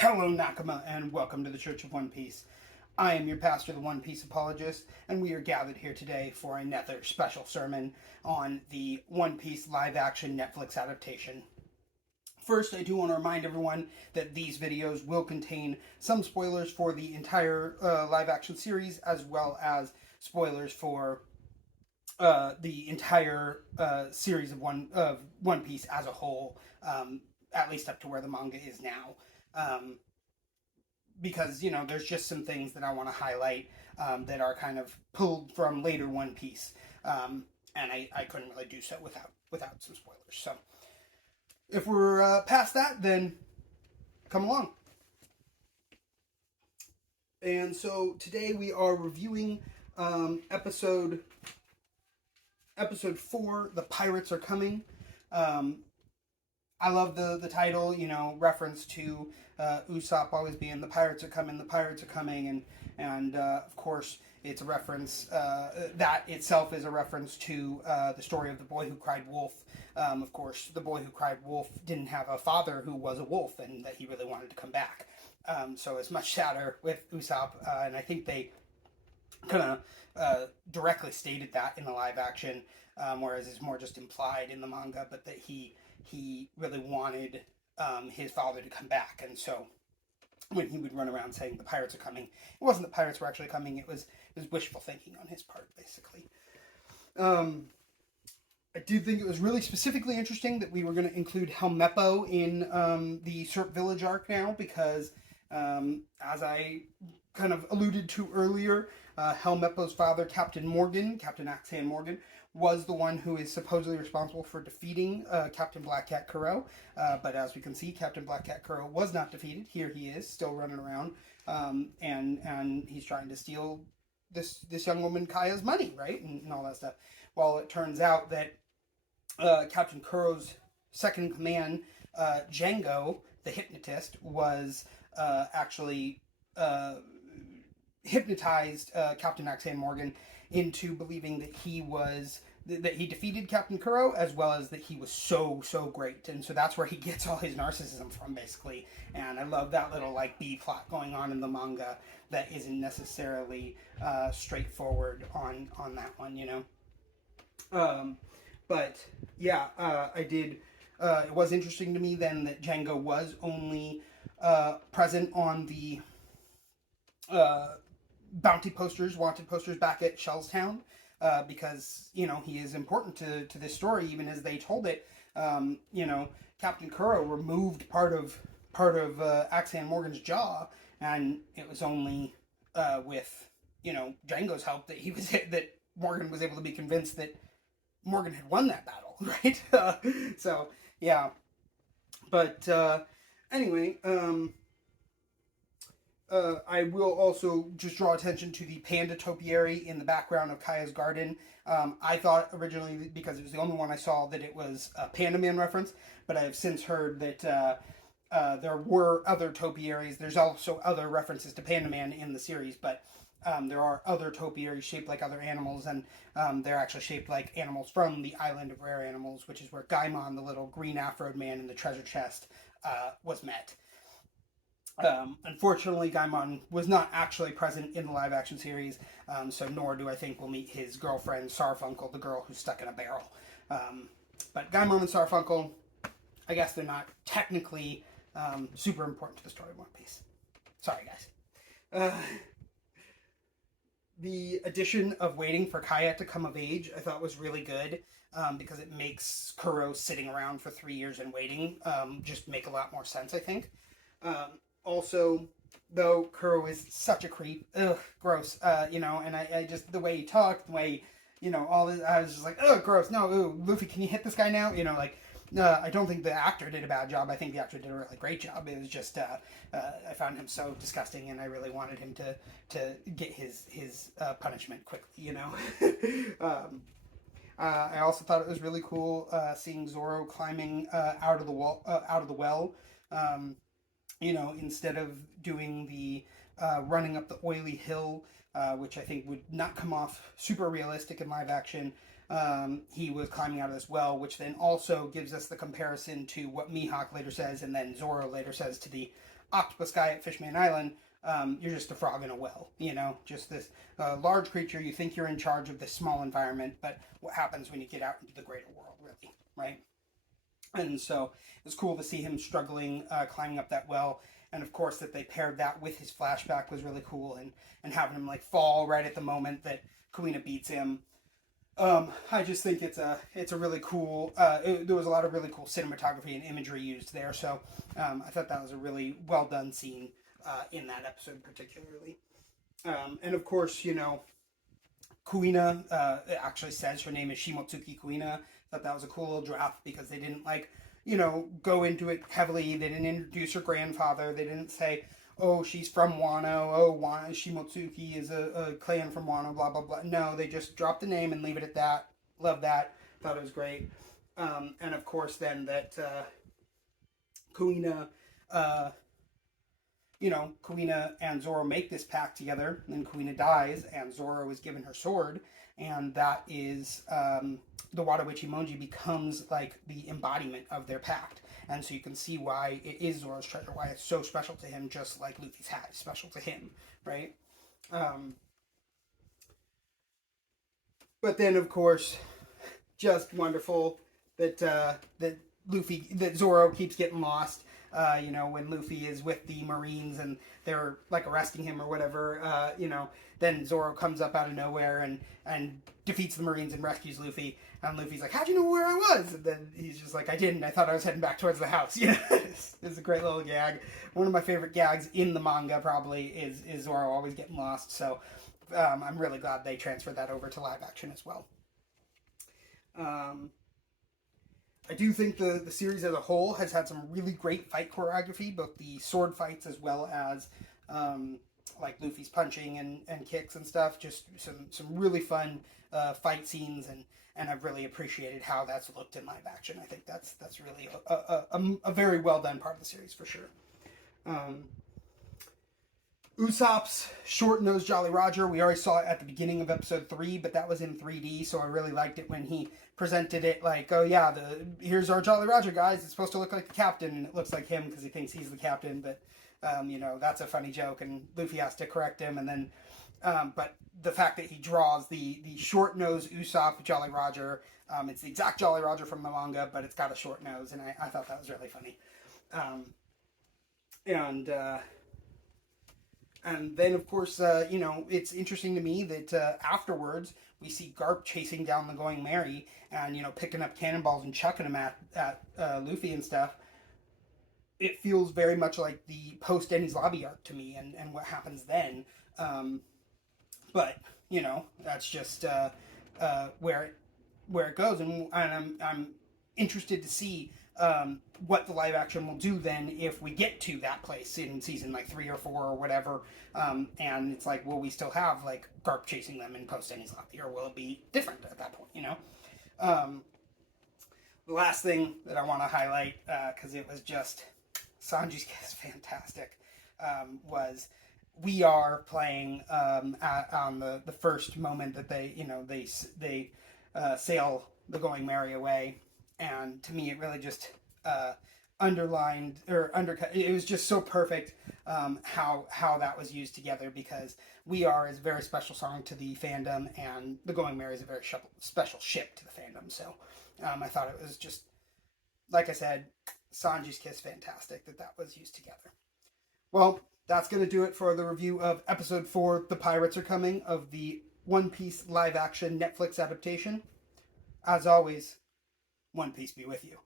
Hello, Nakama, and welcome to the Church of One Piece. I am your pastor, the One Piece apologist, and we are gathered here today for another special sermon on the One Piece live-action Netflix adaptation. First, I do want to remind everyone that these videos will contain some spoilers for the entire live-action series, as well as spoilers for the entire series of One Piece as a whole, at least up to where the manga is now. Because there's just some things that I want to highlight that are kind of pulled from later One Piece, and I couldn't really do so without some spoilers. So if we're past that, then come along. And so today we are reviewing episode 4, The Pirates Are Coming. I love the title, reference to Usopp always being the pirates are coming, and of course it's a reference, that itself is a reference to the story of the boy who cried wolf. Of course, the boy who cried wolf didn't have a father who was a wolf, and that he really wanted to come back. So it's much sadder with Usopp, and I think they kind of directly stated that in the live action, whereas it's more just implied in the manga, but that he really wanted his father to come back. And so when he would run around saying the pirates are coming, it wasn't the pirates were actually coming, it was wishful thinking on his part, basically. I do think it was really specifically interesting that we were going to include Helmeppo in the Serp Village arc now, because as I kind of alluded to earlier, Helmeppo's father, Captain Axan Morgan, was the one who is supposedly responsible for defeating Captain Black Cat Kuro. But as we can see, Captain Black Cat Kuro was not defeated. Here he is, still running around, and he's trying to steal this young woman Kaya's money, right, and all that stuff. Well, it turns out that Captain Kuro's second in command, Django, the hypnotist, was actually hypnotized Captain Axan Morgan into believing that he defeated Captain Kuro, as well as that he was so great, and so that's where he gets all his narcissism from, basically. And I love that little B plot going on in the manga that isn't necessarily straightforward on that one, but yeah, I did. It was interesting to me then that Django was only present on the bounty posters, wanted posters back at Shellstown, because he is important to this story, even as they told it. Captain Kuro removed part of Axan Morgan's jaw, and it was only with Django's help that Morgan was able to be convinced that Morgan had won that battle, right? So yeah, but anyway. I will also just draw attention to the panda topiary in the background of Kaya's garden. I thought originally, because it was the only one I saw, that it was a Panda Man reference, but I have since heard that there were other topiaries. There's also other references to Panda Man in the series, but there are other topiaries shaped like other animals, and they're actually shaped like animals from the Island of Rare Animals, which is where Gaimon, the little green afroed man in the treasure chest, was met. Unfortunately, Gaimon was not actually present in the live-action series, so nor do I think we'll meet his girlfriend, Sarfunkel, the girl who's stuck in a barrel. But Gaimon and Sarfunkel, I guess they're not technically super important to the story of One Piece. Sorry, guys. The addition of waiting for Kaya to come of age, I thought was really good, because it makes Kuro sitting around for 3 years and waiting just make a lot more sense, I think. Also, though, Kuro is such a creep. Ugh, gross. And I just, the way he talked, the way, all this, I was just like, ugh, gross. No, ooh, Luffy, can you hit this guy now? I don't think the actor did a bad job. I think the actor did a really great job. It was just, I found him so disgusting, and I really wanted him to get his punishment quickly, I also thought it was really cool seeing Zoro climbing out of the well. Instead of doing the running up the oily hill, which I think would not come off super realistic in live action, he was climbing out of this well, which then also gives us the comparison to what Mihawk later says, and then Zoro later says to the octopus guy at Fishman Island, you're just a frog in a well, just this large creature. You think you're in charge of this small environment, but what happens when you get out into the greater world, really, right? And so it's cool to see him struggling, climbing up that well. And of course, that they paired that with his flashback was really cool, and having him like fall right at the moment that Kuina beats him. I just think it's a really cool. There was a lot of really cool cinematography and imagery used there, so I thought that was a really well done scene in that episode particularly. And of course, Kuina actually says her name is Shimotsuki Kuina. Thought that was a cool little draft because they didn't go into it heavily. They didn't introduce her grandfather. They didn't say, oh, she's from Wano. Oh, Wano Shimotsuki is a clan from Wano, blah, blah, blah. No, they just dropped the name and leave it at that. Love that. Thought it was great. And of course, then that Kuina, Kuina and Zoro make this pact together. And then Kuina dies, and Zoro is given her sword. And that is the Watawichi Monji becomes like the embodiment of their pact. And so you can see why it is Zoro's treasure, why it's so special to him, just like Luffy's hat is special to him, right? But then, of course, just wonderful that that Zoro keeps getting lost. When Luffy is with the Marines and they're like arresting him or whatever, then Zoro comes up out of nowhere and defeats the Marines and rescues Luffy. And Luffy's like, how'd you know where I was? And then he's just like, I didn't. I thought I was heading back towards the house. It's a great little gag. One of my favorite gags in the manga probably is Zoro always getting lost. So I'm really glad they transferred that over to live action as well. I do think the series as a whole has had some really great fight choreography, both the sword fights as well as like Luffy's punching and kicks and stuff. Just some really fun fight scenes, and I've really appreciated how that's looked in live action. I think that's really a very well done part of the series for sure. Usopp's short-nosed Jolly Roger, we already saw it at the beginning of episode 3, but that was in 3D, so I really liked it when he presented it like, oh yeah, here's our Jolly Roger, guys. It's supposed to look like the captain, and it looks like him because he thinks he's the captain, but, that's a funny joke, and Luffy has to correct him, and then, but the fact that he draws the short-nosed Usopp Jolly Roger, it's the exact Jolly Roger from the manga, but it's got a short nose, and I thought that was really funny. And then, of course, it's interesting to me that afterwards we see Garp chasing down the Going Merry and, picking up cannonballs and chucking them at Luffy and stuff. It feels very much like the post-Enies Lobby arc to me and what happens then. But, that's just where it goes. And I'm interested to see what the live action will do then if we get to that place in season like 3 or 4 or whatever, and it's like, will we still have like Garp chasing them in post Enies Lobby, or will it be different at that point? The last thing that I want to highlight, because it was just Sanji's kiss fantastic, was we are playing on the first moment that they sail the Going Merry away. And to me, it really just underlined or undercut. It was just so perfect how that was used together, because We Are is a very special song to the fandom, and The Going Merry is a very special ship to the fandom. So I thought it was just, like I said, Sanji's kiss fantastic that was used together. Well, that's going to do it for the review of episode 4, The Pirates Are Coming, of the One Piece live action Netflix adaptation. As always, One Piece be with you.